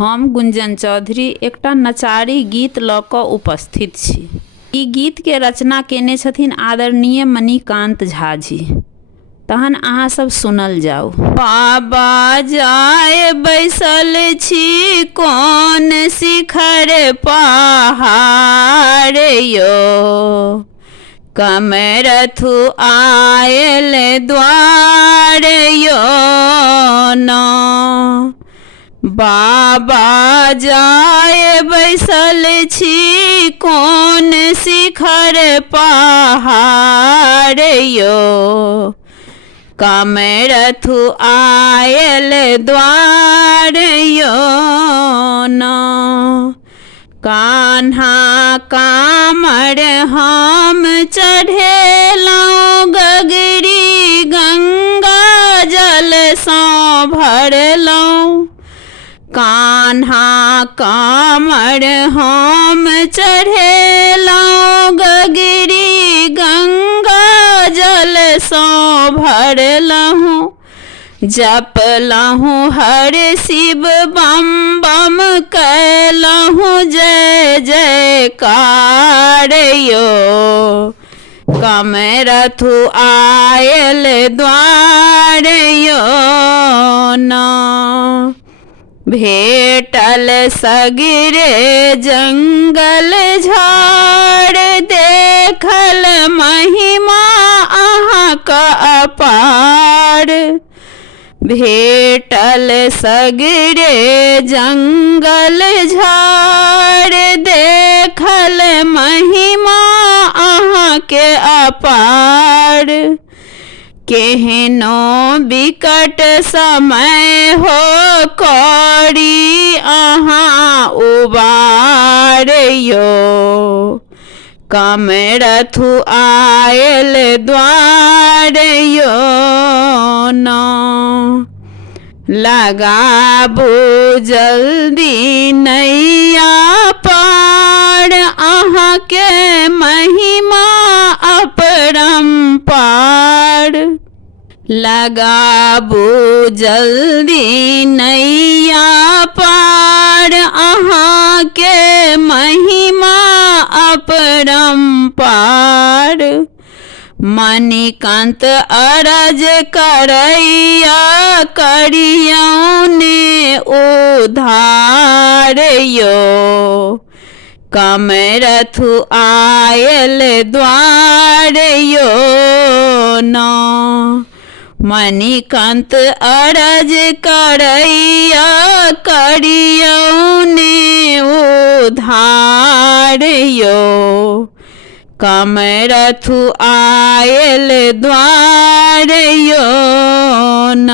हम गुंजन चौधरी एकटा नचारी गीत लऽ कऽ उपस्थित छी। ई गीत के रचना केने छथिन आदरणीय मणिकांत झा जी। तहन अहाँ सब सुनल जाओ। बाबा जाए बैसल छी कोन शिखर पहाड़ यो, कमरथु आयल द्वार यो न। बाबा जाए बैसल छी कोन शिखर पहाड़ यो, कमरथु आयल द्वार यो न। कान्हा कामर हम चढ़ेलहुँ गगरी गंगा जल सँ भरलहुँ। कान्हा कामर हम चढ़ेलहुँ गगरी गंगा जल सँ भरलहुँ। जपलहुँ हर शिव बम बम कैलहुँ जय जयकार यो, कमरथु आयल द्वार यो न। भेटल सगरे जंगल झाड़ देखल महिमा अहाँक अपार। भेटल सगरे जंगल झाड़ देखल महिमा अहाँके अपार। केहनो विकट समय हो करी अहाँ उबार यो, कमरथु आयल द्वार यो न। लगाबू जल्दी नैया पार अहाँके महिमा अपरंपार। लगाबू जल्दी नैया पार अहाँके महिमा अपरंपार। मणिकांत अरज करैया करियौने उधार यो, कमरथु आयल द्वार यो न। मणिकांत अरज करैया करियौने उधार यो, कमरथु आयल द्वार यो न।